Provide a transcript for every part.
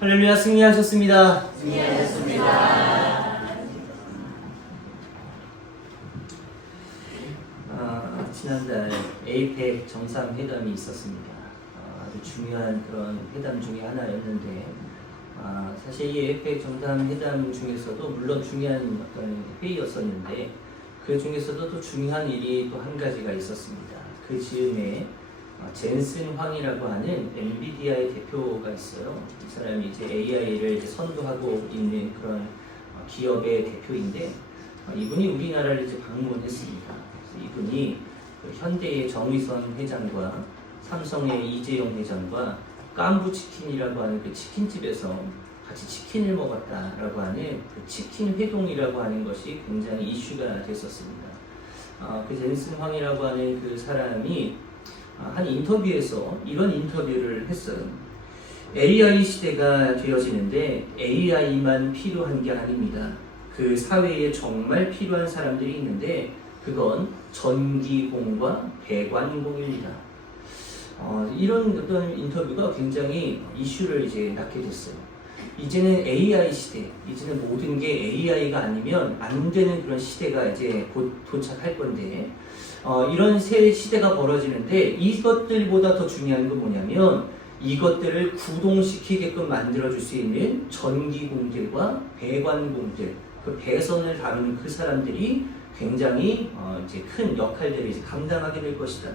할렐루야, 승리하셨습니다. 승리하셨습니다. 지난달 에이펙 정상회담이 있었습니다. 아주 중요한 그런 회담 중에 하나였는데, 사실 이 에이펙 정상회담 중에서도 물론 중요한 어떤 회의였었는데, 그 중에서도 또 중요한 일이 또 한 가지가 있었습니다. 그 즈음에 젠슨 황이라고 하는 엔비디아의 대표가 있어요. 이 사람이 이제 AI를 이제 선도하고 있는 그런 기업의 대표인데, 이분이 우리나라를 이제 방문했습니다. 그래서 이분이 그 현대의 정의선 회장과 삼성의 이재용 회장과 깐부치킨이라고 하는 그 치킨집에서 같이 치킨을 먹었다라고 하는 그 치킨 회동이라고 하는 것이 굉장히 이슈가 됐었습니다. 그 젠슨 황이라고 하는 그 사람이 한 인터뷰에서 이런 인터뷰를 했어요. AI 시대가 되어지는데 AI만 필요한 게 아닙니다. 그 사회에 정말 필요한 사람들이 있는데 그건 전기공과 배관공입니다. 이런 어떤 인터뷰가 굉장히 이슈를 이제 낳게 됐어요. 이제는 AI 시대, 이제는 모든 게 AI가 아니면 안 되는 그런 시대가 이제 곧 도착할 건데, 이런 새 시대가 벌어지는데 이것들보다 더 중요한 건 뭐냐면 이것들을 구동시키게끔 만들어줄 수 있는 전기공들과 배관공들, 그 배선을 다루는 그 사람들이 굉장히 이제 큰 역할들을 이제 감당하게 될 것이다.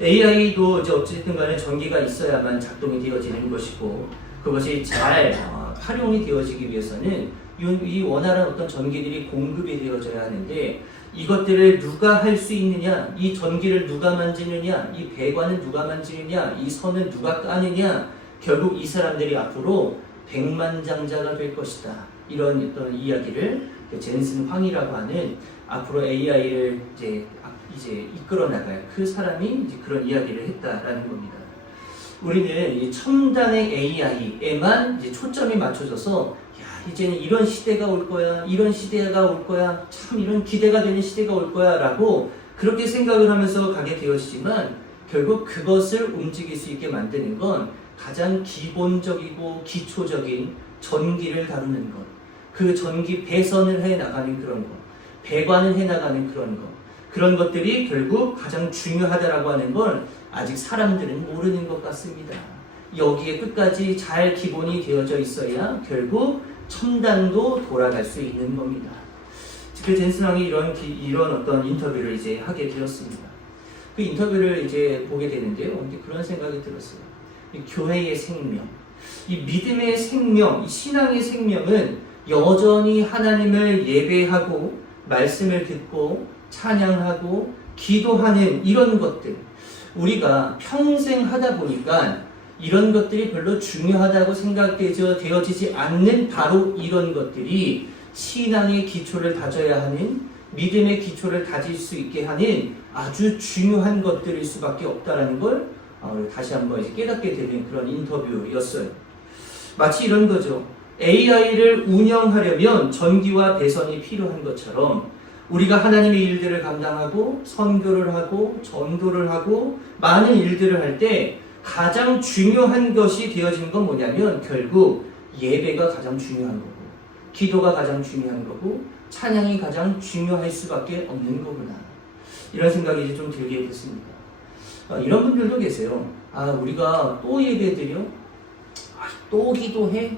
AI도 이제 어쨌든 간에 전기가 있어야만 작동이 되어지는 것이고, 그것이 잘 활용이 되어지기 위해서는 이 원활한 어떤 전기들이 공급이 되어져야 하는데, 이것들을 누가 할 수 있느냐, 이 전기를 누가 만지느냐, 이 배관은 누가 만지느냐, 이 선은 누가 까느냐, 결국 이 사람들이 앞으로 백만장자가 될 것이다. 이런 어떤 이야기를 젠슨 황이라고 하는 앞으로 AI를 이제 이끌어 나갈 그 사람이 이제 그런 이야기를 했다라는 겁니다. 우리는 이 첨단의 AI에만 이제 초점이 맞춰져서 이제는 이런 시대가 올 거야, 이런 시대가 올 거야, 참 이런 기대가 되는 시대가 올 거야 라고 그렇게 생각을 하면서 가게 되어지지만, 결국 그것을 움직일 수 있게 만드는 건 가장 기본적이고 기초적인 전기를 다루는 것, 그 전기 배선을 해나가는 그런 것, 배관을 해나가는 그런 것들이 결국 가장 중요하다라고 하는 걸 아직 사람들은 모르는 것 같습니다. 여기에 끝까지 잘 기본이 되어져 있어야 결국 첨단도 돌아갈 수 있는 겁니다. 그 젠슨 황이 이런 어떤 인터뷰를 이제 하게 되었습니다. 그 인터뷰를 이제 보게 되는데요. 근데 그런 생각이 들었어요. 이 교회의 생명, 이 믿음의 생명, 이 신앙의 생명은 여전히 하나님을 예배하고 말씀을 듣고 찬양하고 기도하는 이런 것들, 우리가 평생 하다 보니까 이런 것들이 별로 중요하다고 생각되어지지 않는 바로 이런 것들이 신앙의 기초를 다져야 하는, 믿음의 기초를 다질 수 있게 하는 아주 중요한 것들일 수밖에 없다라는 걸 다시 한번 이제 깨닫게 되는 그런 인터뷰였어요. 마치 이런 거죠. AI를 운영하려면 전기와 배선이 필요한 것처럼 우리가 하나님의 일들을 감당하고 선교를 하고 전도를 하고 많은 일들을 할 때 가장 중요한 것이 되어지는 건 뭐냐면 결국 예배가 가장 중요한 거고, 기도가 가장 중요한 거고, 찬양이 가장 중요할 수밖에 없는 거구나. 이런 생각이 이제 좀 들게 됐습니다. 이런 분들도 계세요. 우리가 또 예배드려? 또 기도해?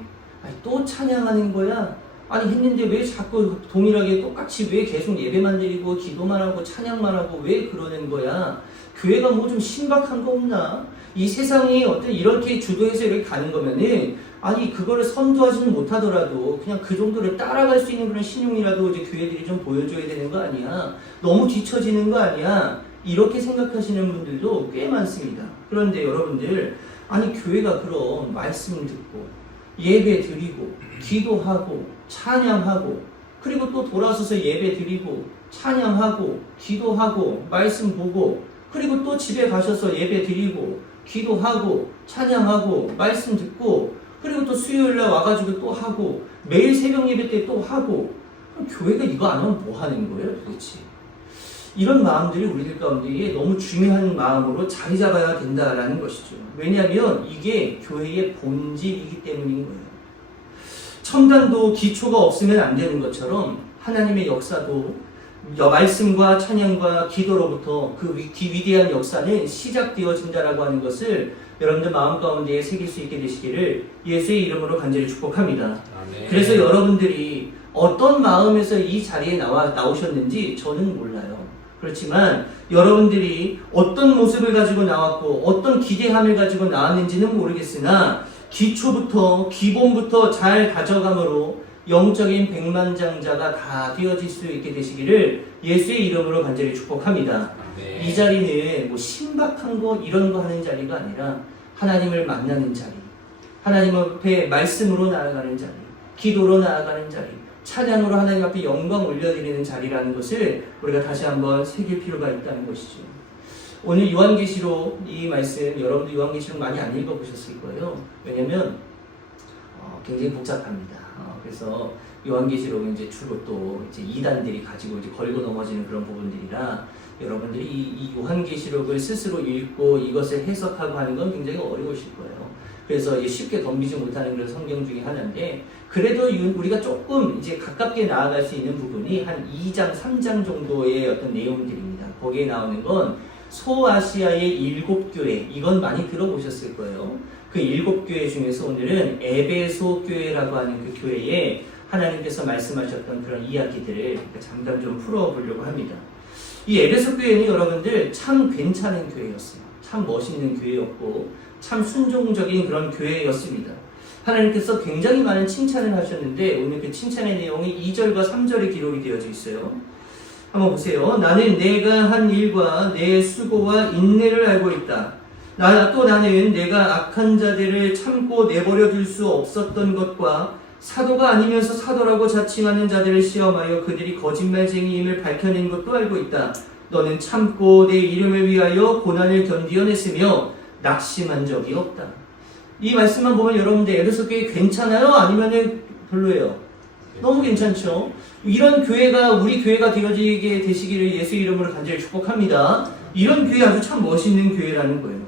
또 찬양하는 거야? 했는데 왜 자꾸 동일하게 똑같이 왜 계속 예배만 드리고 기도만 하고 찬양만 하고 왜 그러는 거야? 교회가 뭐 좀 신박한 거 없나? 이 세상이 어떤 이렇게 주도해서 이렇게 가는 거면은 그거를 선도하지는 못하더라도 그냥 그 정도를 따라갈 수 있는 그런 신용이라도 이제 교회들이 좀 보여줘야 되는 거 아니야? 너무 뒤처지는 거 아니야? 이렇게 생각하시는 분들도 꽤 많습니다. 그런데 여러분들, 교회가 그럼 말씀 듣고 예배 드리고 기도하고 찬양하고 그리고 또 돌아서서 예배 드리고 찬양하고 기도하고 말씀 보고 그리고 또 집에 가셔서 예배 드리고 기도하고 찬양하고 말씀 듣고 그리고 또 수요일날 와가지고 또 하고 매일 새벽 예배 때 또 하고, 그럼 교회가 이거 안 하면 뭐 하는 거예요 도대체? 이런 마음들이 우리들 가운데에 너무 중요한 마음으로 자리 잡아야 된다라는 것이죠. 왜냐하면 이게 교회의 본질이기 때문인 거예요. 첨단도 기초가 없으면 안 되는 것처럼 하나님의 역사도 말씀과 찬양과 기도로부터 그 위대한 역사는 시작되어진다라고 하는 것을 여러분들 마음 가운데에 새길 수 있게 되시기를 예수의 이름으로 간절히 축복합니다. 아멘. 그래서 여러분들이 어떤 마음에서 이 자리에 나오셨는지 저는 몰라요. 그렇지만 여러분들이 어떤 모습을 가지고 나왔고 어떤 기대함을 가지고 나왔는지는 모르겠으나 기초부터 기본부터 잘 다져감으로 영적인 백만장자가 다 되어질 수 있게 되시기를 예수의 이름으로 간절히 축복합니다. 네. 이 자리는 뭐 신박한 거 이런 거 하는 자리가 아니라 하나님을 만나는 자리, 하나님 앞에 말씀으로 나아가는 자리, 기도로 나아가는 자리, 찬양으로 하나님 앞에 영광 올려드리는 자리라는 것을 우리가 다시 한번 새길 필요가 있다는 것이죠. 오늘 요한계시록 이 말씀 여러분도 요한계시록 많이 안 읽어보셨을 거예요. 왜냐면 굉장히 복잡합니다. 그래서 요한계시록은 이제 주로 또 이제 이단들이 가지고 이제 걸고 넘어지는 그런 부분들이라 여러분들이 이 요한계시록을 스스로 읽고 이것을 해석하고 하는 건 굉장히 어려우실 거예요. 그래서 쉽게 덤비지 못하는 그런 성경 중에 하나인데 그래도 우리가 조금 이제 가깝게 나아갈 수 있는 부분이 한 2장, 3장 정도의 어떤 내용들입니다. 거기에 나오는 건 소아시아의 7교회, 이건 많이 들어보셨을 거예요. 그 7교회 중에서 오늘은 에베소 교회라고 하는 그 교회에 하나님께서 말씀하셨던 그런 이야기들을 잠깐 좀 풀어보려고 합니다. 이 에베소 교회는 여러분들 참 괜찮은 교회였어요. 참 멋있는 교회였고 참 순종적인 그런 교회였습니다. 하나님께서 굉장히 많은 칭찬을 하셨는데 오늘 그 칭찬의 내용이 2절과 3절에 기록이 되어져 있어요. 한번 보세요. 나는 내가 한 일과 내 수고와 인내를 알고 있다. 또 나는 내가 악한 자들을 참고 내버려 둘 수 없었던 것과 사도가 아니면서 사도라고 자칭하는 자들을 시험하여 그들이 거짓말쟁이임을 밝혀낸 것도 알고 있다. 너는 참고 내 이름을 위하여 고난을 견디어냈으며 낙심한 적이 없다. 이 말씀만 보면 여러분들 에베소 교회 괜찮아요? 아니면 별로예요? 너무 괜찮죠? 이런 교회가 우리 교회가 되어지게 되시기를 예수 이름으로 간절히 축복합니다. 이런 교회 아주 참 멋있는 교회라는 거예요.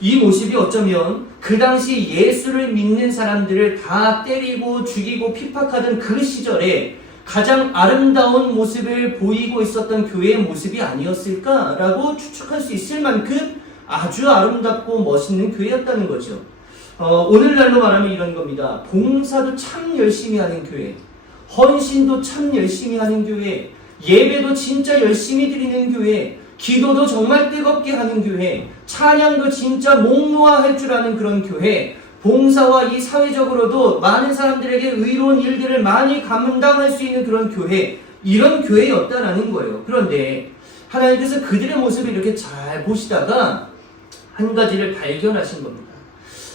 이 모습이 어쩌면 그 당시 예수를 믿는 사람들을 다 때리고 죽이고 핍박하던 그 시절에 가장 아름다운 모습을 보이고 있었던 교회의 모습이 아니었을까라고 추측할 수 있을 만큼 아주 아름답고 멋있는 교회였다는 거죠. 오늘날로 말하면 이런 겁니다. 봉사도 참 열심히 하는 교회, 헌신도 참 열심히 하는 교회, 예배도 진짜 열심히 드리는 교회, 기도도 정말 뜨겁게 하는 교회, 찬양도 진짜 목 놓아 할 줄 아는 그런 교회, 봉사와 이 사회적으로도 많은 사람들에게 의로운 일들을 많이 감당할 수 있는 그런 교회, 이런 교회였다라는 거예요. 그런데 하나님께서 그들의 모습을 이렇게 잘 보시다가 한 가지를 발견하신 겁니다.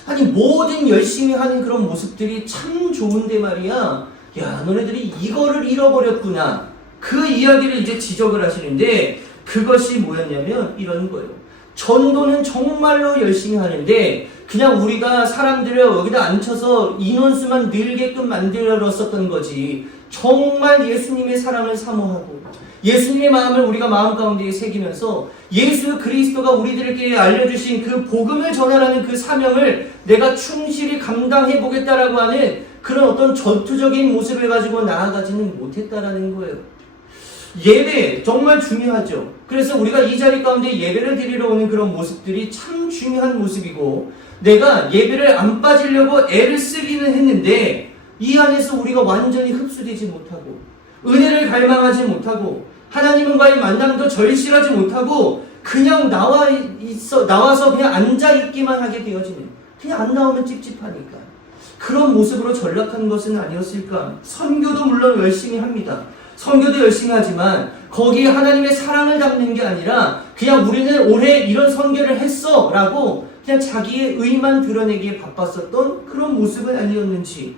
아니 모든 열심히 하는 그런 모습들이 참 좋은데 말이야, 야 너네들이 이거를 잃어버렸구나, 그 이야기를 이제 지적을 하시는데 그것이 뭐였냐면 이런 거예요. 전도는 정말로 열심히 하는데 그냥 우리가 사람들을 여기다 앉혀서 인원수만 늘게끔 만들었었던 거지, 정말 예수님의 사랑을 사모하고 예수님의 마음을 우리가 마음 가운데에 새기면서 예수 그리스도가 우리들에게 알려주신 그 복음을 전하라는 그 사명을 내가 충실히 감당해 보겠다라고 하는 그런 어떤 전투적인 모습을 가지고 나아가지는 못했다라는 거예요. 예배 정말 중요하죠. 그래서 우리가 이 자리 가운데 예배를 드리러 오는 그런 모습들이 참 중요한 모습이고, 내가 예배를 안 빠지려고 애를 쓰기는 했는데 이 안에서 우리가 완전히 흡수되지 못하고 은혜를 갈망하지 못하고 하나님과의 만남도 절실하지 못하고 그냥 나와서 그냥 앉아있기만 하게 되어지는, 그냥 안 나오면 찝찝하니까 그런 모습으로 전락한 것은 아니었을까. 선교도 물론 열심히 합니다. 선교도 열심히 하지만 거기에 하나님의 사랑을 담는 게 아니라 그냥 우리는 올해 이런 선교를 했어 라고 그냥 자기의 의만 드러내기에 바빴었던 그런 모습은 아니었는지,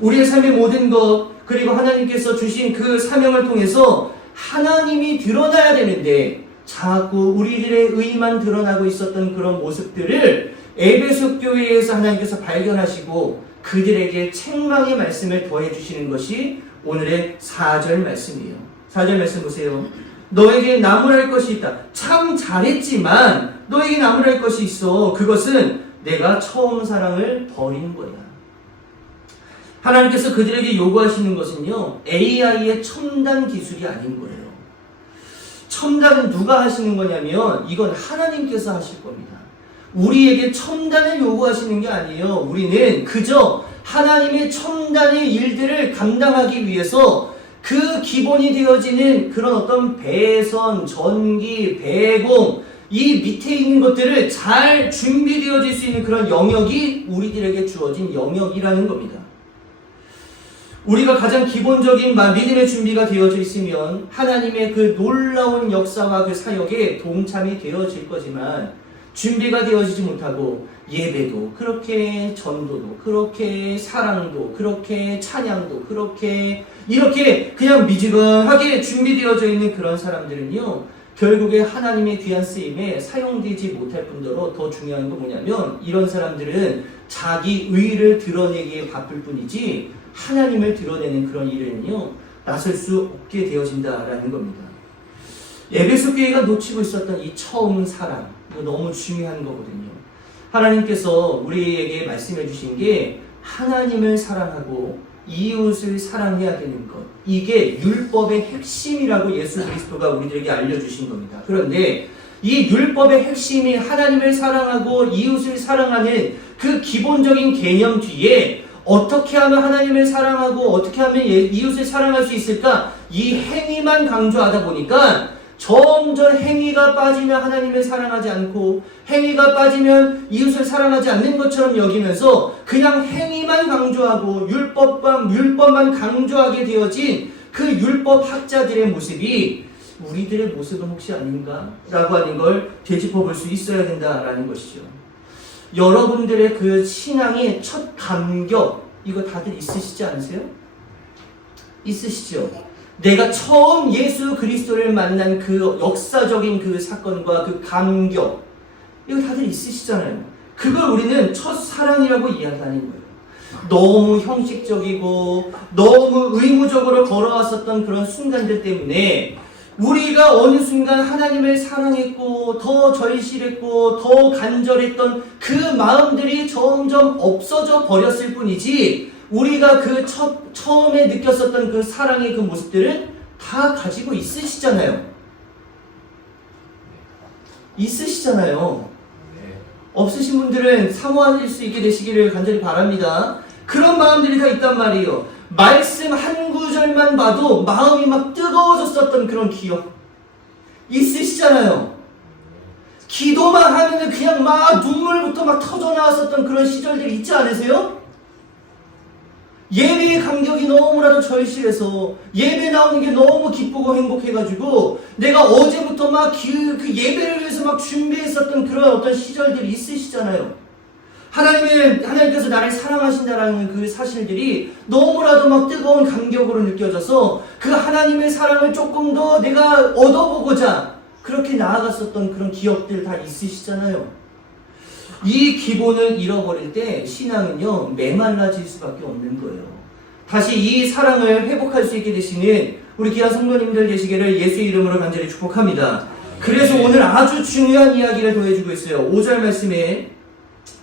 우리의 삶의 모든 것 그리고 하나님께서 주신 그 사명을 통해서 하나님이 드러나야 되는데 자꾸 우리들의 의만 드러나고 있었던 그런 모습들을 에베소 교회에서 하나님께서 발견하시고 그들에게 책망의 말씀을 더해 주시는 것이 오늘의 4절 말씀이에요. 4절 말씀 보세요. 너에게 나무랄 것이 있다. 참 잘했지만 너에게 나무랄 것이 있어. 그것은 내가 처음 사랑을 버린 거야. 하나님께서 그들에게 요구하시는 것은요, AI의 첨단 기술이 아닌 거예요. 첨단은 누가 하시는 거냐면 이건 하나님께서 하실 겁니다. 우리에게 첨단을 요구하시는 게 아니에요. 우리는 그저 하나님의 첨단의 일들을 감당하기 위해서 그 기본이 되어지는 그런 어떤 배선, 전기, 배공, 이 밑에 있는 것들을 잘 준비되어질 수 있는 그런 영역이 우리들에게 주어진 영역이라는 겁니다. 우리가 가장 기본적인 믿음의 준비가 되어져 있으면 하나님의 그 놀라운 역사와 그 사역에 동참이 되어질 거지만 준비가 되어지지 못하고 예배도 그렇게, 전도도 그렇게, 사랑도 그렇게, 찬양도 그렇게, 이렇게 그냥 미지근하게 준비되어져 있는 그런 사람들은요, 결국에 하나님의 귀한 쓰임에 사용되지 못할 뿐더러 더 중요한 건 뭐냐면 이런 사람들은 자기 의를 드러내기에 바쁠 뿐이지 하나님을 드러내는 그런 일에는요 나설 수 없게 되어진다라는 겁니다. 에베소 교회가 놓치고 있었던 이 처음 사랑, 이거 너무 중요한 거거든요. 하나님께서 우리에게 말씀해 주신 게 하나님을 사랑하고 이웃을 사랑해야 되는 것, 이게 율법의 핵심이라고 예수 그리스도가 우리들에게 알려주신 겁니다. 그런데 이 율법의 핵심이 하나님을 사랑하고 이웃을 사랑하는 그 기본적인 개념 뒤에 어떻게 하면 하나님을 사랑하고 어떻게 하면 이웃을 사랑할 수 있을까? 이 행위만 강조하다 보니까 점점 행위가 빠지면 하나님을 사랑하지 않고 행위가 빠지면 이웃을 사랑하지 않는 것처럼 여기면서 그냥 행위만 강조하고 율법만 강조하게 되어진 그 율법 학자들의 모습이 우리들의 모습은 혹시 아닌가? 라고 하는 걸 되짚어 볼 수 있어야 된다라는 것이죠. 여러분들의 그 신앙의 첫 감격, 이거 다들 있으시지 않으세요? 있으시죠? 내가 처음 예수 그리스도를 만난 그 역사적인 그 사건과 그 감격, 이거 다들 있으시잖아요. 그걸 우리는 첫사랑이라고 이야기하는 거예요. 너무 형식적이고 너무 의무적으로 걸어왔었던 그런 순간들 때문에 우리가 어느 순간 하나님을 사랑했고 더 절실했고 더 간절했던 그 마음들이 점점 없어져 버렸을 뿐이지 우리가 그 처음에 느꼈었던 그 사랑의 그 모습들은 다 가지고 있으시잖아요. 있으시잖아요. 없으신 분들은 사모하실 수 있게 되시기를 간절히 바랍니다. 그런 마음들이 다 있단 말이에요. 말씀 한 구절만 봐도 마음이 막 뜨거워졌었던 그런 기억 있으시잖아요. 기도만 하면은 그냥 막 눈물부터 막 터져 나왔었던 그런 시절들이 있지 않으세요? 예배의 감격이 너무나도 절실해서 예배 나오는 게 너무 기쁘고 행복해가지고 내가 어제부터 막 그 예배를 위해서 막 준비했었던 그런 어떤 시절들이 있으시잖아요. 하나님께서 나를 사랑하신다라는 그 사실들이 너무나도 막 뜨거운 감격으로 느껴져서 그 하나님의 사랑을 조금 더 내가 얻어보고자 그렇게 나아갔었던 그런 기억들 다 있으시잖아요. 이 기본을 잃어버릴 때 신앙은요 메말라질 수밖에 없는 거예요. 다시 이 사랑을 회복할 수 있게 되시는 우리 귀한 성도님들 되시기를 예수의 이름으로 간절히 축복합니다. 그래서 오늘 아주 중요한 이야기를 더해주고 있어요. 5절 말씀에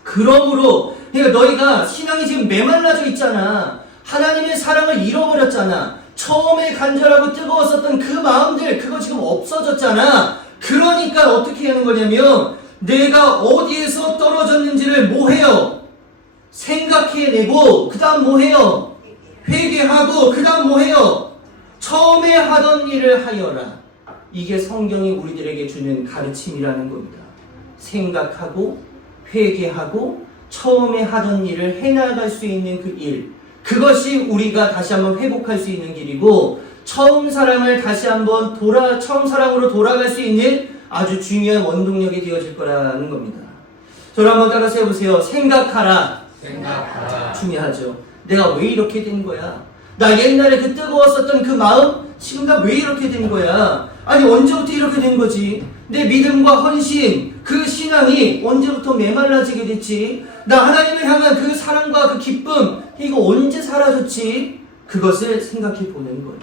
그러므로 그러니까 너희가 신앙이 지금 메말라져 있잖아. 하나님의 사랑을 잃어버렸잖아. 처음에 간절하고 뜨거웠었던 그 마음들 그거 지금 없어졌잖아. 그러니까 어떻게 하는 거냐면 내가 어디에서 떨어졌는지를 뭐 해요? 생각해내고 그 다음 뭐 해요? 회개하고 그 다음 뭐 해요? 처음에 하던 일을 하여라. 이게 성경이 우리들에게 주는 가르침이라는 겁니다. 생각하고 회개하고 처음에 하던 일을 해나갈 수 있는 그 일, 그것이 우리가 다시 한번 회복할 수 있는 길이고 처음 사랑을 다시 한번 처음 사랑으로 돌아갈 수 있는 아주 중요한 원동력이 되어질 거라는 겁니다. 저를 한번 따라서 해보세요. 생각하라. 중요하죠. 내가 왜 이렇게 된 거야? 나 옛날에 그 뜨거웠었던 그 마음 지금 나 왜 이렇게 된 거야? 아니 언제부터 이렇게 된 거지? 내 믿음과 헌신, 그 신앙이 언제부터 메말라지게 됐지? 나 하나님을 향한 그 사랑과 그 기쁨, 이거 언제 사라졌지? 그것을 생각해 보는 거예요.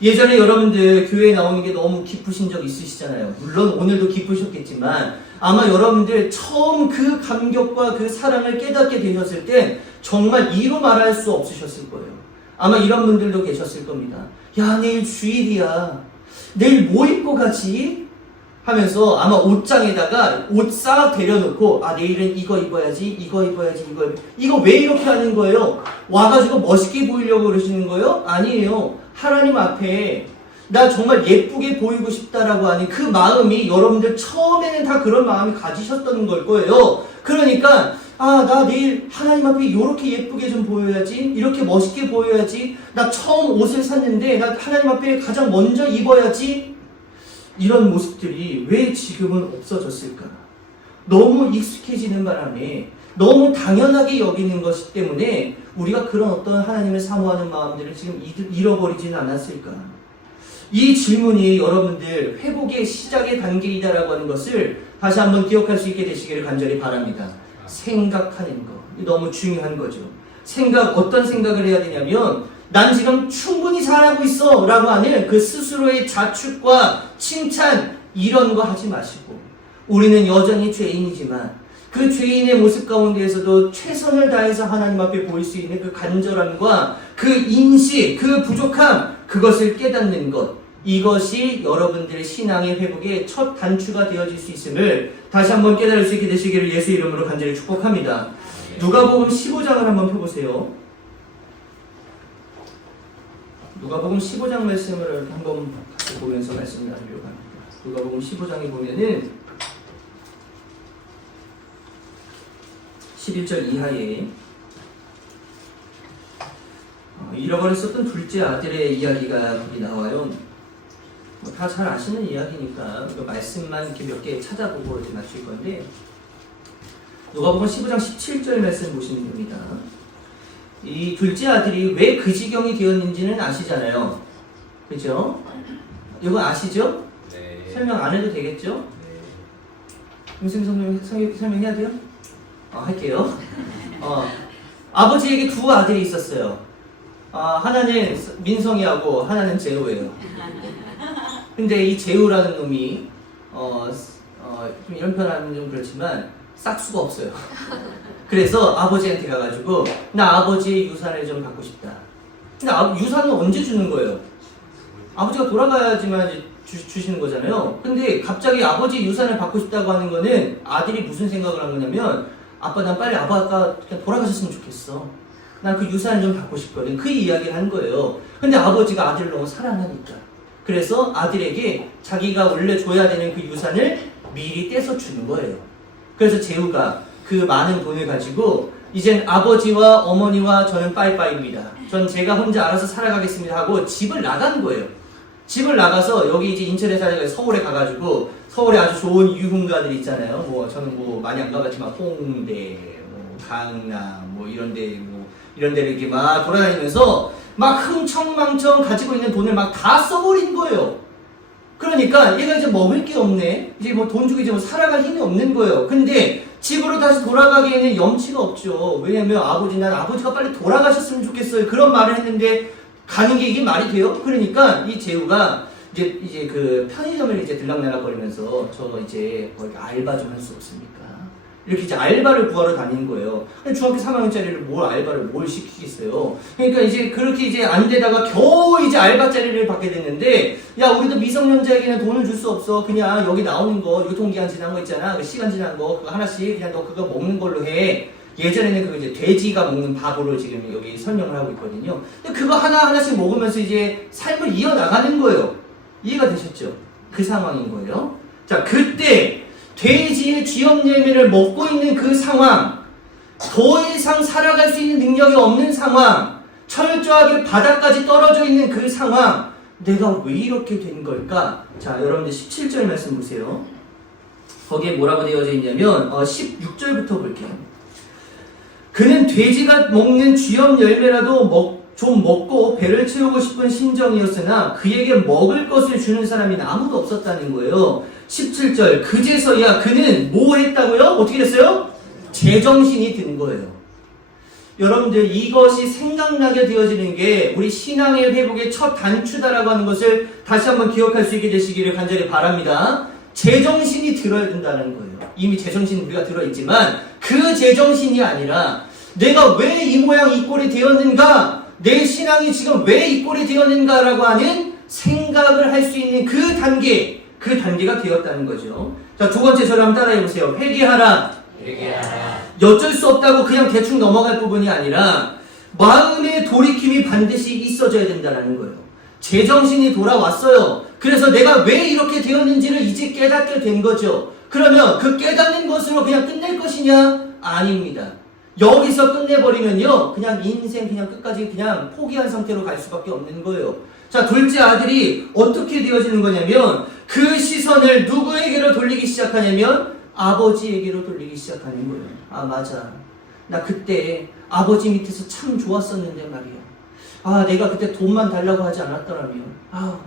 예전에 여러분들 교회에 나오는 게 너무 기쁘신 적 있으시잖아요. 물론 오늘도 기쁘셨겠지만 아마 여러분들 처음 그 감격과 그 사랑을 깨닫게 되셨을 땐 정말 이루 말할 수 없으셨을 거예요. 아마 이런 분들도 계셨을 겁니다. 야, 내일 주일이야. 내일 뭐 입고 가지? 하면서 아마 옷장에다가 옷 싹 데려놓고 아, 내일은 이거 입어야지, 이거 입어야지, 이거 왜 이렇게 하는 거예요? 와가지고 멋있게 보이려고 그러시는 거예요? 아니에요. 하나님 앞에 나 정말 예쁘게 보이고 싶다라고 하는 그 마음이 여러분들 처음에는 다 그런 마음이 가지셨던 걸 거예요. 그러니까 아, 나 내일 하나님 앞에 이렇게 예쁘게 좀 보여야지, 이렇게 멋있게 보여야지, 나 처음 옷을 샀는데 나 하나님 앞에 가장 먼저 입어야지. 이런 모습들이 왜 지금은 없어졌을까? 너무 익숙해지는 바람에 너무 당연하게 여기는 것이기 때문에 우리가 그런 어떤 하나님을 사모하는 마음들을 지금 잃어버리지는 않았을까? 이 질문이 여러분들 회복의 시작의 단계이다라고 하는 것을 다시 한번 기억할 수 있게 되시기를 간절히 바랍니다. 생각하는 거. 너무 중요한 거죠. 어떤 생각을 해야 되냐면 난 지금 충분히 잘하고 있어 라고 하는 그 스스로의 자축과 칭찬 이런 거 하지 마시고 우리는 여전히 죄인이지만 그 죄인의 모습 가운데에서도 최선을 다해서 하나님 앞에 보일 수 있는 그 간절함과 그 인식, 그 부족함 그것을 깨닫는 것 이것이 여러분들의 신앙의 회복의 첫 단추가 되어질 수 있음을 다시 한번 깨달을 수 있게 되시기를 예수 이름으로 간절히 축복합니다. 누가복음 15장을 한번 펴보세요. 누가복음 15장 말씀을 한번 같이 보면서 말씀을 나누려고 합니다. 누가복음 15장에 보면은 11절 이하에 잃어버렸었던 둘째 아들의 이야기가 거기 나와요. 다 잘 아시는 이야기니까 그 말씀만 이렇게 몇 개 찾아보고 이렇게 맞출 건데 누가복음 15장 17절 말씀 보시면 됩니다. 이 둘째 아들이 왜 그 지경이 되었는지는 아시잖아요. 그죠? 이거 아시죠? 네. 설명 안 해도 되겠죠? 네. 무슨 설명해야 돼요? 할게요. 아버지에게 두 아들이 있었어요. 하나는 민성이하고 하나는 재우예요. 근데 이 재우라는 놈이 좀 이런 표현하면 좀 그렇지만 싹수가 없어요. 그래서 아버지한테 가가지고 나 아버지의 유산을 좀 받고 싶다. 근데 유산은 언제 주는 거예요? 아버지가 돌아가야지만 주시는 거잖아요. 근데 갑자기 아버지 유산을 받고 싶다고 하는 거는 아들이 무슨 생각을 한 거냐면 아빠 난 빨리 아빠가 그냥 돌아가셨으면 좋겠어. 난 그 유산을 좀 받고 싶거든. 그 이야기를 한 거예요. 근데 아버지가 아들을 너무 사랑하니까 그래서 아들에게 자기가 원래 줘야 되는 그 유산을 미리 떼서 주는 거예요. 그래서 재우가 그 많은 돈을 가지고 이젠 아버지와 어머니와 저는 빠이빠이입니다. 전 제가 혼자 알아서 살아가겠습니다 하고 집을 나간 거예요. 집을 나가서 여기 이제 인천에 살다가 서울에 가가지고 서울에 아주 좋은 유흥가들 있잖아요. 저는 많이 안 가봤지만 홍대, 강남 이런 데를 이렇게 막 돌아다니면서 막 흥청망청 가지고 있는 돈을 막 다 써버린 거예요. 그러니까 얘가 이제 먹을 게 없네. 이제 돈 주고 이제 살아갈 힘이 없는 거예요. 근데 집으로 다시 돌아가기에는 염치가 없죠. 왜냐면 난 아버지가 빨리 돌아가셨으면 좋겠어요. 그런 말을 했는데 가는 게 이게 말이 돼요? 그러니까 이 재우가 이제 그 편의점을 이제 들락날락거리면서 저 이제 알바 좀 할 수 없습니까? 이렇게 이제 알바를 구하러 다니는 거예요. 중학교 3학년짜리를 알바를 시키겠어요. 그러니까 이제 그렇게 이제 안 되다가 겨우 이제 알바 자리를 받게 됐는데, 야, 우리도 미성년자에게는 돈을 줄 수 없어. 그냥 여기 나오는 거, 유통기한 지난 거 있잖아. 그 시간 지난 거, 그거 하나씩 그냥 너 그거 먹는 걸로 해. 예전에는 그거 이제 돼지가 먹는 밥으로 지금 여기 설명을 하고 있거든요. 근데 그거 하나씩 먹으면서 이제 삶을 이어나가는 거예요. 이해가 되셨죠? 그 상황인 거예요. 자, 그때 돼지의 쥐염 열매를 먹고 있는 그 상황, 더 이상 살아갈 수 있는 능력이 없는 상황, 철저하게 바닥까지 떨어져 있는 그 상황, 내가 왜 이렇게 된 걸까? 자, 여러분들 17절 말씀 보세요. 거기에 뭐라고 되어져 있냐면 16절부터 볼게요. 그는 돼지가 먹는 쥐염 열매라도 좀 먹고 배를 채우고 싶은 심정이었으나 그에게 먹을 것을 주는 사람이 아무도 없었다는 거예요. 17절 그제서야 그는 뭐 했다고요? 어떻게 됐어요? 제정신이 든 거예요. 여러분들 이것이 생각나게 되어지는 게 우리 신앙의 회복의 첫 단추다라고 하는 것을 다시 한번 기억할 수 있게 되시기를 간절히 바랍니다. 제정신이 들어야 된다는 거예요. 이미 제정신 우리가 들어있지만 그 제정신이 아니라 내가 왜 이 모양 이 꼴이 되었는가, 내 신앙이 지금 왜 이 꼴이 되었는가라고 하는 생각을 할 수 있는 그 단계가 되었다는 거죠. 자, 두 번째 저를 한번 따라해 보세요. 회개하라. 어쩔 수 없다고 그냥 대충 넘어갈 부분이 아니라 마음의 돌이킴이 반드시 있어져야 된다는 거예요. 제정신이 돌아왔어요. 그래서 내가 왜 이렇게 되었는지를 이제 깨닫게 된 거죠. 그러면 그 깨닫는 것으로 그냥 끝낼 것이냐? 아닙니다. 여기서 끝내버리면요, 그냥 인생 그냥 끝까지 그냥 포기한 상태로 갈 수밖에 없는 거예요. 자, 둘째 아들이 어떻게 되어지는 거냐면 그 시선을 누구에게로 돌리기 시작하냐면 아버지에게로 돌리기 시작하는 거예요. 아, 맞아. 나 그때 아버지 밑에서 참 좋았었는데 말이야. 아, 내가 그때 돈만 달라고 하지 않았더라면,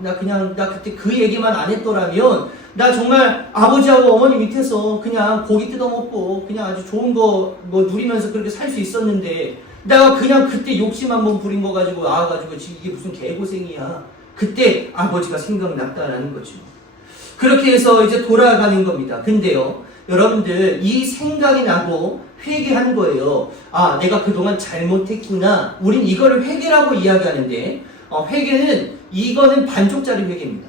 나 그때 그 얘기만 안 했더라면, 나 정말 아버지하고 어머니 밑에서 그냥 고기 뜯어먹고, 그냥 아주 좋은 거 뭐 누리면서 그렇게 살 수 있었는데, 내가 그냥 그때 욕심 한번 부린 거 가지고, 지금 이게 무슨 개고생이야. 그때 아버지가 생각났다라는 거죠. 그렇게 해서 이제 돌아가는 겁니다. 근데요, 여러분들, 이 생각이 나고 회개한 거예요. 아, 내가 그동안 잘못했구나. 우린 이거를 회개라고 이야기하는데, 회개는, 이거는 반쪽짜리 회개입니다.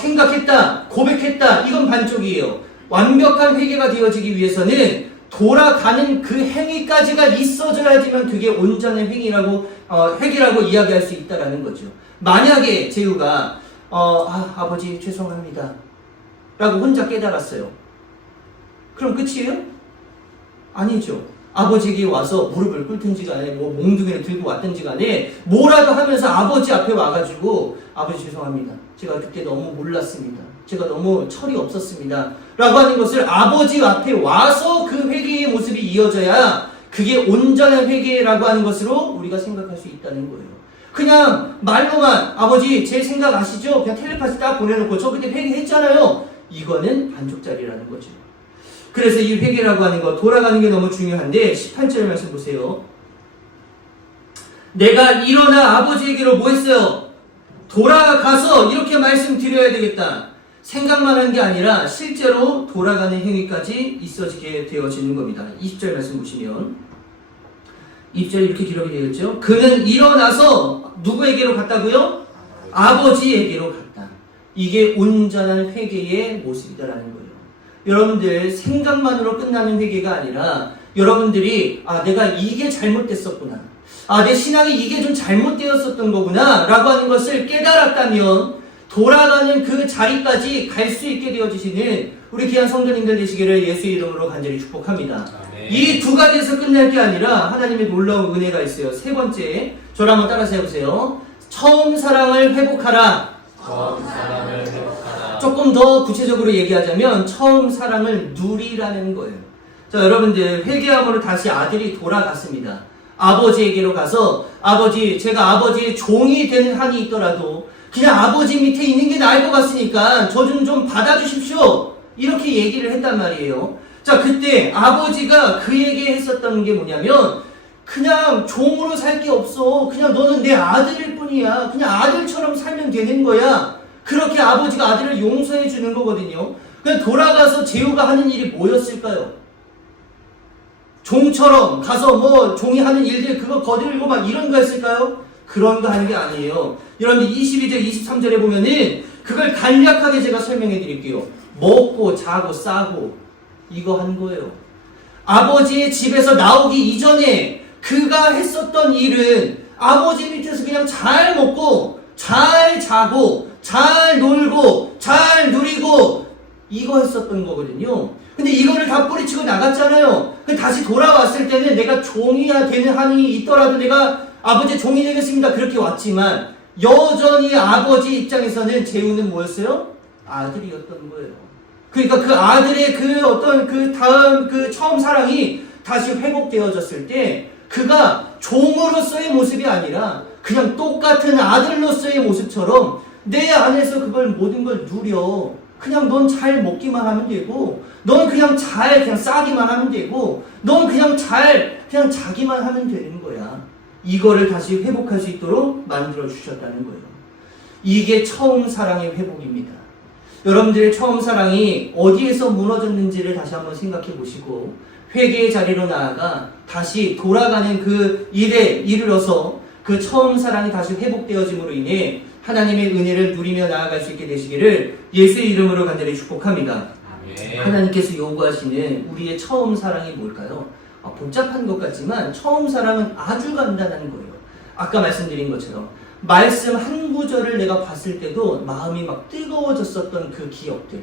생각했다, 고백했다, 이건 반쪽이에요. 완벽한 회개가 되어지기 위해서는 돌아가는 그 행위까지가 있어져야지만 그게 온전한 회개라고 이야기할 수 있다라는 거죠. 만약에 재우가, 아버지 죄송합니다. 라고 혼자 깨달았어요. 그럼 끝이에요? 아니죠. 아버지에게 와서 무릎을 꿇든지 간에 뭐 몽둥이를 들고 왔든지 간에 뭐라도 하면서 아버지 앞에 와가지고 아버지 죄송합니다. 제가 그때 너무 몰랐습니다. 제가 너무 철이 없었습니다. 라고 하는 것을 아버지 앞에 와서 그 회개의 모습이 이어져야 그게 온전한 회개라고 하는 것으로 우리가 생각할 수 있다는 거예요. 그냥 말로만 아버지 제 생각 아시죠? 그냥 텔레파시 딱 보내놓고 저 그때 회개했잖아요. 이거는 반쪽짜리라는 거죠. 그래서 이 회개라고 하는 거, 돌아가는 게 너무 중요한데 18절 말씀 보세요. 내가 일어나 아버지에게로 뭐 했어요? 돌아가서 이렇게 말씀드려야 되겠다. 생각만 한 게 아니라 실제로 돌아가는 행위까지 있어지게 되어지는 겁니다. 20절 말씀 보시면 20절에 이렇게 기록이 되어 있죠. 그는 일어나서 누구에게로 갔다고요? 아버지에게로 갔다. 이게 온전한 회개의 모습이다라는 거예요. 여러분들 생각만으로 끝나는 회개가 아니라 여러분들이 내가 이게 잘못됐었구나. 내 신앙이 이게 좀 잘못되었었던 거구나 라고 하는 것을 깨달았다면 돌아가는 그 자리까지 갈 수 있게 되어지시는 우리 귀한 성도님들 되시기를 예수의 이름으로 간절히 축복합니다. 이 두 가지에서 끝날 게 아니라 하나님의 놀라운 은혜가 있어요. 세 번째, 저를 한번 따라서 해보세요. 처음 사랑을 회복하라. 조금 더 구체적으로 얘기하자면 처음 사랑을 누리라는 거예요. 자, 여러분들 회개함으로 다시 아들이 돌아갔습니다. 아버지에게로 가서 아버지, 제가 아버지의 종이 되는 한이 있더라도 그냥 아버지 밑에 있는 게 나을 것 같으니까 저 좀 받아주십시오. 이렇게 얘기를 했단 말이에요. 자, 그때 아버지가 그에게 했었던 게 뭐냐면 그냥 종으로 살 게 없어. 그냥 너는 내 아들일 뿐이야. 그냥 아들처럼 살면 되는 거야. 그렇게 아버지가 아들을 용서해 주는 거거든요. 그냥 돌아가서 재우가 하는 일이 뭐였을까요? 종처럼 가서 뭐 종이 하는 일들 그거 거들고 막 이런 거 했을까요? 그런 거 하는 게 아니에요. 여러분들 22절, 23절에 보면은 그걸 간략하게 제가 설명해 드릴게요. 먹고 자고 싸고 이거 한 거예요. 아버지의 집에서 나오기 이전에 그가 했었던 일은 아버지 밑에서 그냥 잘 먹고 잘 자고 잘 놀고 잘 누리고 이거 했었던 거거든요. 근데 이거를 다 뿌리치고 나갔잖아요. 다시 돌아왔을 때는 내가 종이 되는 한이 있더라도 내가 아버지의 종이 되겠습니다. 그렇게 왔지만 여전히 아버지 입장에서는 재우는 뭐였어요? 아들이었던 거예요. 그러니까 그 아들의 그 어떤 그 다음 그 처음 사랑이 다시 회복되어졌을 때 그가 종으로서의 모습이 아니라 그냥 똑같은 아들로서의 모습처럼 내 안에서 그걸 모든 걸 누려. 그냥 넌 잘 먹기만 하면 되고 넌 그냥 잘 그냥 싸기만 하면 되고 넌 그냥 잘 그냥 자기만 하면 되는 거야. 이거를 다시 회복할 수 있도록 만들어 주셨다는 거예요. 이게 처음 사랑의 회복입니다. 여러분들의 처음 사랑이 어디에서 무너졌는지를 다시 한번 생각해 보시고 회개의 자리로 나아가 다시 돌아가는 그 일에 이르러서 그 처음 사랑이 다시 회복되어짐으로 인해 하나님의 은혜를 누리며 나아갈 수 있게 되시기를 예수의 이름으로 간절히 축복합니다. 아멘. 하나님께서 요구하시는 우리의 처음 사랑이 뭘까요? 복잡한 것 같지만 처음 사랑은 아주 간단한 거예요. 아까 말씀드린 것처럼 말씀 한 구절을 내가 봤을 때도 마음이 막 뜨거워졌었던 그 기억들,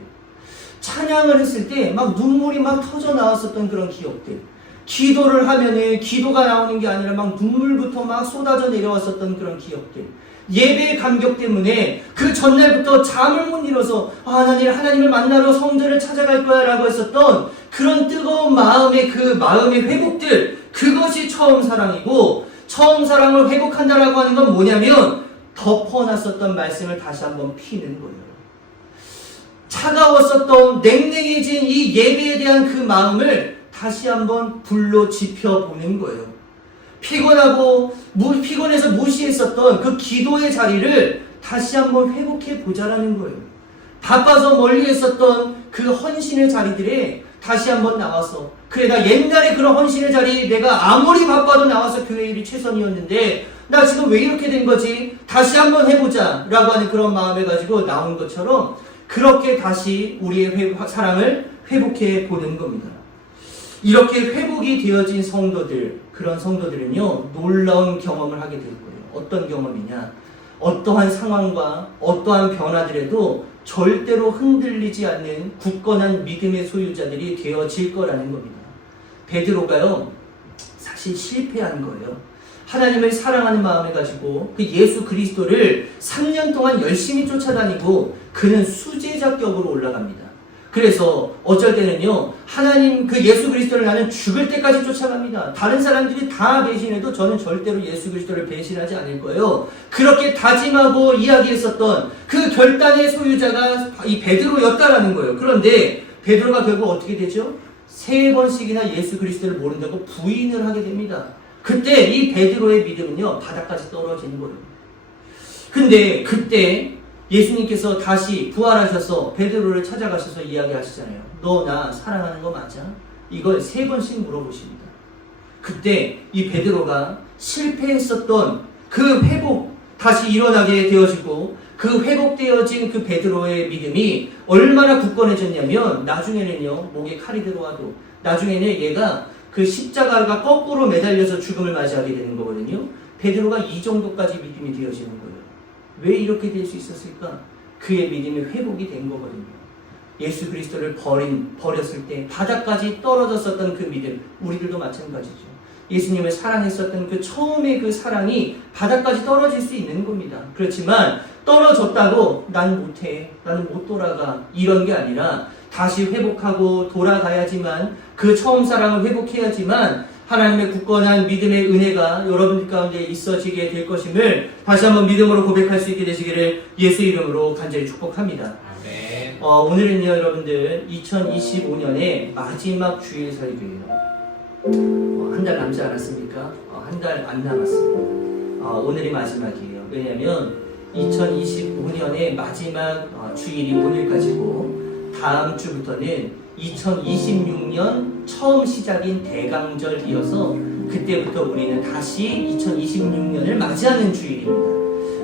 찬양을 했을 때 막 눈물이 막 터져 나왔었던 그런 기억들, 기도를 하면은 기도가 나오는 게 아니라 막 눈물부터 막 쏟아져 내려왔었던 그런 기억들, 예배의 감격 때문에 그 전날부터 잠을 못 이뤄서 하나님을 만나러 성전을 찾아갈 거야 라고 했었던 그런 뜨거운 마음의 그 마음의 회복들, 그것이 처음 사랑이고, 처음 사랑을 회복한다라고 하는 건 뭐냐면 덮어놨었던 말씀을 다시 한번 피는 거예요. 차가웠었던 냉랭해진 이 예배에 대한 그 마음을 다시 한번 불로 지펴보는 거예요. 피곤해서 무시했었던 그 기도의 자리를 다시 한번 회복해 보자라는 거예요. 바빠서 멀리 했었던 그 헌신의 자리들에 다시 한번 나와서, 그래 나 옛날에 그런 헌신의 자리 내가 아무리 바빠도 나와서 교회 일이 최선이었는데 나 지금 왜 이렇게 된 거지? 다시 한번 해보자 라고 하는 그런 마음을 가지고 나온 것처럼 그렇게 다시 우리의 사랑을 회복해 보는 겁니다. 이렇게 회복이 되어진 성도들, 그런 성도들은요 놀라운 경험을 하게 될 거예요. 어떤 경험이냐? 어떠한 상황과 어떠한 변화들에도 절대로 흔들리지 않는 굳건한 믿음의 소유자들이 되어질 거라는 겁니다. 베드로가요 사실 실패한 거예요. 하나님을 사랑하는 마음을 가지고 그 예수 그리스도를 3년 동안 열심히 쫓아다니고 그는 수제자격으로 올라갑니다. 그래서 어쩔 때는요 하나님 그 예수 그리스도를 나는 죽을 때까지 쫓아갑니다. 다른 사람들이 다 배신해도 저는 절대로 예수 그리스도를 배신하지 않을 거예요. 그렇게 다짐하고 이야기했었던 그 결단의 소유자가 이 베드로였다라는 거예요. 그런데 베드로가 결국 어떻게 되죠? 3번씩이나 예수 그리스도를 모른다고 부인을 하게 됩니다. 그때 이 베드로의 믿음은요 바닥까지 떨어지는 거예요. 근데 그때 예수님께서 다시 부활하셔서 베드로를 찾아가셔서 이야기하시잖아요. 너 나 사랑하는 거 맞아? 이걸 3번씩 물어보십니다. 그때 이 베드로가 실패했었던 그 회복, 다시 일어나게 되어지고 그 회복되어진 그 베드로의 믿음이 얼마나 굳건해졌냐면 나중에는요 목에 칼이 들어와도 나중에는 얘가 그 십자가가 거꾸로 매달려서 죽음을 맞이하게 되는 거거든요. 베드로가 이 정도까지 믿음이 되어지는 거예요. 왜 이렇게 될 수 있었을까? 그의 믿음이 회복이 된 거거든요. 예수 그리스도를 버렸을 때 바닥까지 떨어졌었던 그 믿음, 우리들도 마찬가지죠. 예수님을 사랑했었던 그 처음의 그 사랑이 바닥까지 떨어질 수 있는 겁니다. 그렇지만 떨어졌다고 난 못해, 나는 못 돌아가, 이런 게 아니라 다시 회복하고 돌아가야지만, 그 처음 사랑을 회복해야지만 하나님의 굳건한 믿음의 은혜가 여러분 가운데 있어지게 될 것임을 다시 한번 믿음으로 고백할 수 있게 되시기를 예수 이름으로 간절히 축복합니다. 아멘. 오늘은요 여러분들 2025년의 마지막 주일 설교예요. 한 달 남지 않았습니까? 한 달 안 남았습니다. 오늘이 마지막이에요. 왜냐하면 2025년의 마지막 주일이 오늘까지고 다음 주부터는 2026년 처음 시작인 대강절이어서 그때부터 우리는 다시 2026년을 맞이하는 주일입니다.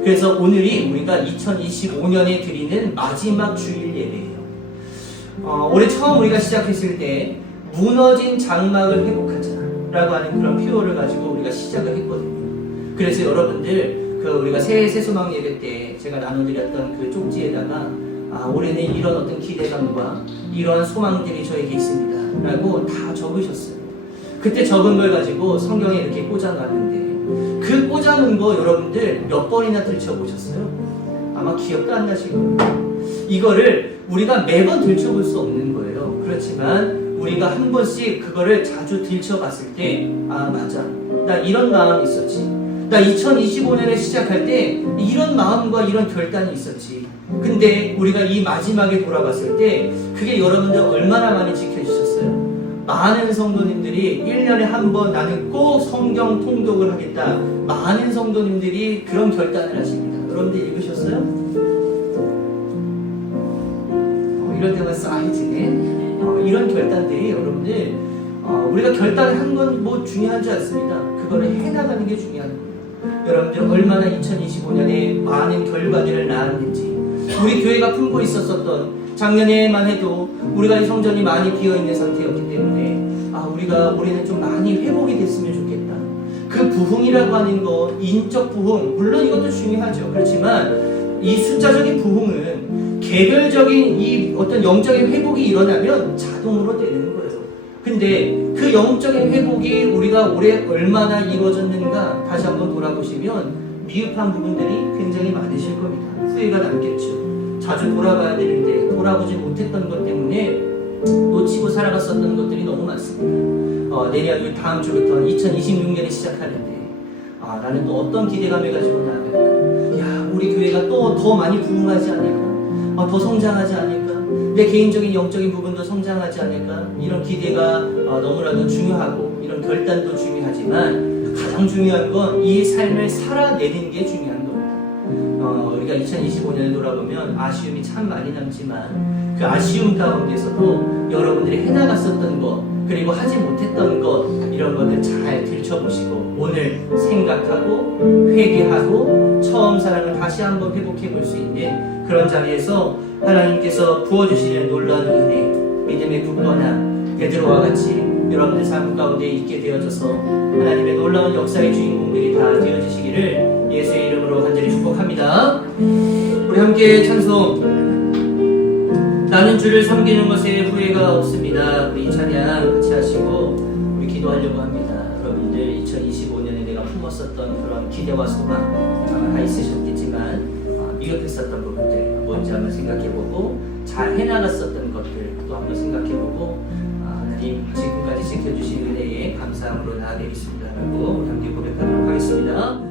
그래서 오늘이 우리가 2025년에 드리는 마지막 주일 예배예요. 올해 처음 우리가 시작했을 때 무너진 장막을 회복하자라고 하는 그런 표어를 가지고 우리가 시작을 했거든요. 그래서 여러분들 우리가 새해 새소망 예배 때 제가 나눠드렸던 그 쪽지에다가 올해는 이런 어떤 기대감과 이러한 소망들이 저에게 있습니다 라고 다 적으셨어요. 그때 적은 걸 가지고 성경에 이렇게 꽂아놨는데 그 꽂아놓은 거 여러분들 몇 번이나 들춰보셨어요? 아마 기억도 안 나실 거예요. 이거를 우리가 매번 들춰볼 수 없는 거예요. 그렇지만 우리가 한 번씩 그거를 자주 들춰봤을 때 맞아, 나 이런 마음이 있었지, 나 2025년에 시작할 때 이런 마음과 이런 결단이 있었지. 근데 우리가 이 마지막에 돌아봤을 때 그게 여러분들 얼마나 많이 지켜 많은 성도님들이 1년에 한 번 나는 꼭 성경 통독을 하겠다. 많은 성도님들이 그런 결단을 하십니다. 여러분들 읽으셨어요? 이럴 때만 쌓이지네. 이런 결단들이 여러분들 우리가 결단을 한 건 뭐 중요하지 않습니다. 그거를 해나가는 게 중요한 거예요. 여러분들 얼마나 2025년에 많은 결과들을 낳았는지, 우리 교회가 품고 있었던 작년에만 해도 우리가 이 성전이 많이 비어있는 상태였기 때문에 우리는 좀 많이 회복이 됐으면 좋겠다. 그 부흥이라고 하는 거, 인적 부흥, 물론 이것도 중요하죠. 그렇지만 이 숫자적인 부흥은 개별적인 이 어떤 영적인 회복이 일어나면 자동으로 되는 거예요. 근데 그 영적인 회복이 우리가 올해 얼마나 이루어졌는가 다시 한번 돌아보시면 미흡한 부분들이 굉장히 많으실 겁니다. 후회가 남겠죠. 자주 돌아가야 되는데 돌아보지 못했던 것 때문에 놓치고 살아갔었던 것들이 너무 많습니다. 내년 다음 주부터 2026년에 시작하는데 나는 또 어떤 기대감을 가지고 나아갈까? 야, 우리 교회가 또 더 많이 부흥하지 않을까? 더 성장하지 않을까? 내 개인적인 영적인 부분도 성장하지 않을까? 이런 기대가 너무나도 중요하고 이런 결단도 중요하지만 가장 중요한 건 이 삶을 살아내는 게 중요한 겁니다. 우리가 2025년을 돌아보면 아쉬움이 참 많이 남지만 그 아쉬움 가운데서도 여러분들이 해나갔었던 것, 그리고 하지 못했던 것, 이런 것들 잘 들춰보시고 오늘 생각하고 회개하고 처음 사랑을 다시 한번 회복해 볼 수 있는 그런 자리에서 하나님께서 부어주시는 놀라운 은혜, 믿음의 굳건함, 베드로와 같이 여러분의 삶 가운데 있게 되어져서 하나님의 놀라운 역사의 주인공들이 다 되어지시기를 예수의 이름으로 간절히 축복합니다. 우리 함께 찬송, 나는 주를 섬기는 것에 후회가 없습니다. 우리 이 찬양 같이 하시고 우리 기도하려고 합니다. 여러분들 2025년에 내가 품었었던 그런 기대와 소망 아마 다 있으셨겠지만 미흡했었던 부분들 뭔지 한번 생각해보고 잘 해나갔었던 것들 또 한번 생각해보고 하나님 지금까지 지켜주신 은혜에 감사함으로 나아가겠습니다 라고 우리 함께 고백하도록 하겠습니다.